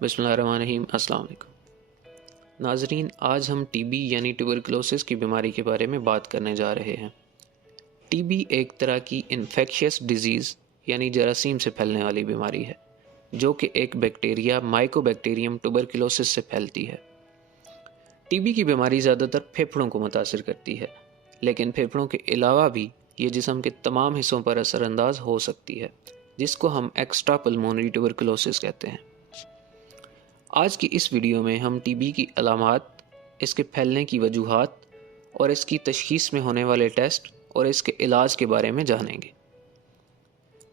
بسم اللہ الرحمن الرحیم۔ السلام علیکم ناظرین، آج ہم ٹی بی یعنی ٹیوبرکلوسس کی بیماری کے بارے میں بات کرنے جا رہے ہیں۔ ٹی بی ایک طرح کی انفیکشس ڈیزیز یعنی جراثیم سے پھیلنے والی بیماری ہے، جو کہ ایک بیکٹیریا مائکو بیکٹیریم ٹیوبرکلوسس سے پھیلتی ہے۔ ٹی بی کی بیماری زیادہ تر پھیپھڑوں کو متاثر کرتی ہے، لیکن پھیپھڑوں کے علاوہ بھی یہ جسم کے تمام حصوں پر اثر انداز ہو سکتی ہے، جس کو ہم ایکسٹرا پلمونری ٹیوبرکلوسس کہتے ہیں۔ آج کی اس ویڈیو میں ہم ٹی بی کی علامات، اس کے پھیلنے کی وجوہات اور اس کی تشخیص میں ہونے والے ٹیسٹ اور اس کے علاج کے بارے میں جانیں گے۔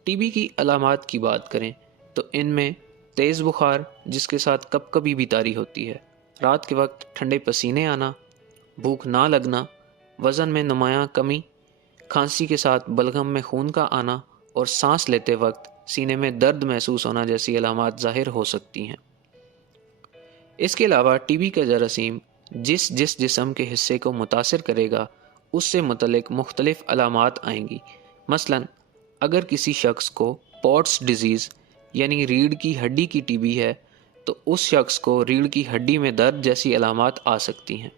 ٹی بی کی علامات کی بات کریں تو ان میں تیز بخار جس کے ساتھ کب کبھی بھی طاری ہوتی ہے، رات کے وقت ٹھنڈے پسینے آنا، بھوک نہ لگنا، وزن میں نمایاں کمی، کھانسی کے ساتھ بلغم میں خون کا آنا اور سانس لیتے وقت سینے میں درد محسوس ہونا جیسی علامات ظاہر ہو سکتی ہیں۔ اس کے علاوہ ٹی بی کا جراثیم جس جسم کے حصے کو متاثر کرے گا اس سے متعلق مختلف علامات آئیں گی۔ مثلا اگر کسی شخص کو پوٹس ڈیزیز یعنی ریڑھ کی ہڈی کی ٹی بی ہے تو اس شخص کو ریڑھ کی ہڈی میں درد جیسی علامات آ سکتی ہیں۔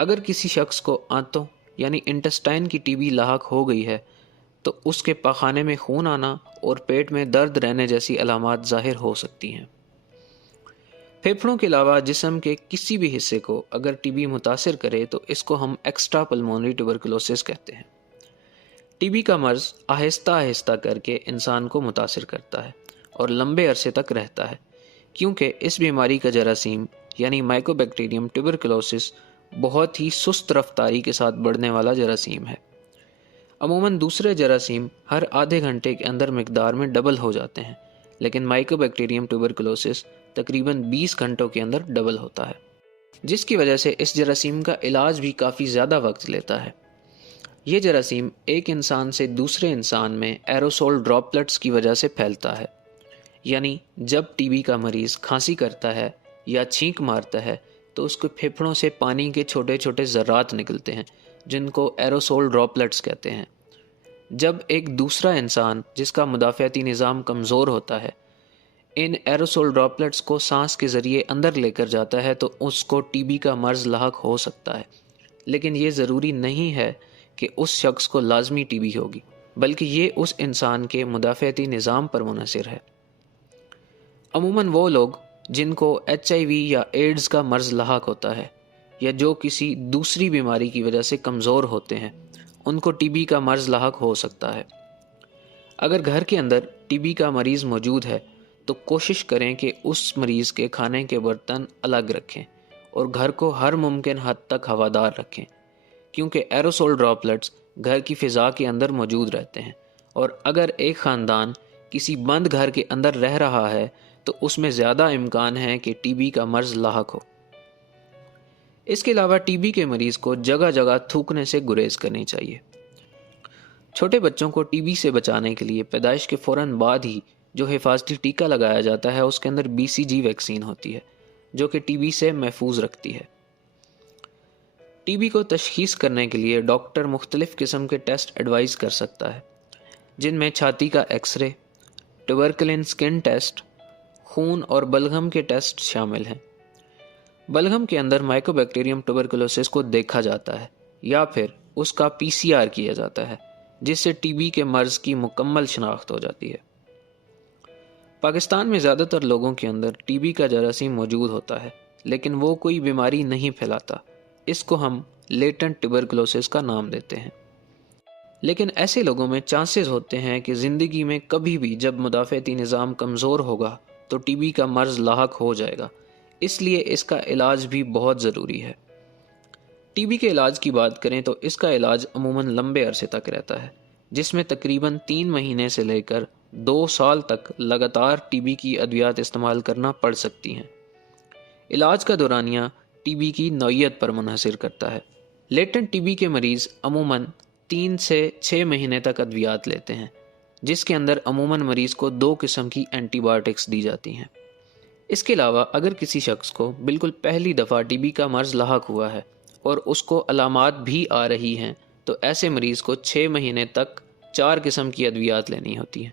اگر کسی شخص کو آنتوں یعنی انٹسٹائن کی ٹی بی لاحق ہو گئی ہے تو اس کے پاخانے میں خون آنا اور پیٹ میں درد رہنے جیسی علامات ظاہر ہو سکتی ہیں۔ پھیپھڑوں کے علاوہ جسم کے کسی بھی حصے کو اگر ٹی بی متاثر کرے تو اس کو ہم ایکسٹرا پلمونری ٹیوبرکلوسس کہتے ہیں۔ ٹی بی کا مرض آہستہ آہستہ کر کے انسان کو متاثر کرتا ہے اور لمبے عرصے تک رہتا ہے، کیونکہ اس بیماری کا جراثیم یعنی مائکو بیکٹیریم ٹیوبرکلوسس بہت ہی سست رفتاری کے ساتھ بڑھنے والا جراثیم ہے۔ عموماً دوسرے جراثیم ہر آدھے گھنٹے کے اندر مقدار میں ڈبل ہو جاتے ہیں، لیکن مائکو بیکٹیریم ٹیوبرکلوسس تقریباً 20 گھنٹوں کے اندر ڈبل ہوتا ہے، جس کی وجہ سے اس جراثیم کا علاج بھی کافی زیادہ وقت لیتا ہے۔ یہ جراثیم ایک انسان سے دوسرے انسان میں ایروسول ڈراپلٹس کی وجہ سے پھیلتا ہے، یعنی جب ٹی بی کا مریض کھانسی کرتا ہے یا چھینک مارتا ہے تو اس کے پھیپھڑوں سے پانی کے چھوٹے چھوٹے ذرات نکلتے ہیں جن کو ایروسول ڈراپلٹس کہتے ہیں۔ جب ایک دوسرا انسان جس کا مدافعتی نظام کمزور ہوتا ہے ان ایروسول ڈراپلٹس کو سانس کے ذریعے اندر لے کر جاتا ہے تو اس کو ٹی بی کا مرض لاحق ہو سکتا ہے، لیکن یہ ضروری نہیں ہے کہ اس شخص کو لازمی ٹی بی ہوگی، بلکہ یہ اس انسان کے مدافعتی نظام پر منحصر ہے۔ عموماً وہ لوگ جن کو HIV یا ایڈز کا مرض لاحق ہوتا ہے یا جو کسی دوسری بیماری کی وجہ سے کمزور ہوتے ہیں ان کو ٹی بی کا مرض لاحق ہو سکتا ہے۔ اگر گھر کے اندر ٹی بی کا مریض موجود ہے تو کوشش کریں کہ اس مریض کے کھانے کے برتن الگ رکھیں اور گھر کو ہر ممکن حد تک ہوادار رکھیں، کیونکہ ایروسول ڈراپلٹس گھر کی فضا کے اندر موجود رہتے ہیں، اور اگر ایک خاندان کسی بند گھر کے اندر رہ رہا ہے تو اس میں زیادہ امکان ہے کہ ٹی بی کا مرض لاحق ہو۔ اس کے علاوہ ٹی بی کے مریض کو جگہ جگہ تھوکنے سے گریز کرنی چاہیے۔ چھوٹے بچوں کو ٹی بی سے بچانے کے لیے پیدائش کے فوراً بعد ہی جو حفاظتی ٹیکہ لگایا جاتا ہے اس کے اندر BCG ویکسین ہوتی ہے، جو کہ ٹی بی سے محفوظ رکھتی ہے۔ ٹی بی کو تشخیص کرنے کے لیے ڈاکٹر مختلف قسم کے ٹیسٹ ایڈوائز کر سکتا ہے، جن میں چھاتی کا ایکس رے، ٹیوبرکلین سکن ٹیسٹ، خون اور بلغم کے ٹیسٹ شامل ہیں۔ بلغم کے اندر مائکو بیکٹیریم ٹیوبرکلوسس کو دیکھا جاتا ہے یا پھر اس کا PCR کیا جاتا ہے، جس سے ٹی بی کے مرض کی مکمل شناخت ہو جاتی ہے۔ پاکستان میں زیادہ تر لوگوں کے اندر ٹی بی کا جراثیم موجود ہوتا ہے، لیکن وہ کوئی بیماری نہیں پھیلاتا۔ اس کو ہم لیٹنٹ ٹیوبرکلوسس کا نام دیتے ہیں۔ لیکن ایسے لوگوں میں چانسز ہوتے ہیں کہ زندگی میں کبھی بھی جب مدافعتی نظام کمزور ہوگا تو ٹی بی کا مرض لاحق ہو جائے گا، اس لیے اس کا علاج بھی بہت ضروری ہے۔ ٹی بی کے علاج کی بات کریں تو اس کا علاج عموماً لمبے عرصے تک رہتا ہے، جس میں تقریباً 3 مہینے سے لے کر 2 سال تک لگاتار ٹی بی کی ادویات استعمال کرنا پڑ سکتی ہیں۔ علاج کا دورانیہ ٹی بی کی نوعیت پر منحصر کرتا ہے۔ لیٹنٹ ٹی بی کے مریض عموماً 3 سے 6 مہینے تک ادویات لیتے ہیں، جس کے اندر عموماً مریض کو 2 قسم کی اینٹی بایوٹکس دی جاتی ہیں۔ اس کے علاوہ اگر کسی شخص کو بالکل پہلی دفعہ ٹی بی کا مرض لاحق ہوا ہے اور اس کو علامات بھی آ رہی ہیں تو ایسے مریض کو 6 مہینے تک 4 قسم کی ادویات لینی ہوتی ہیں،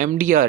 MDR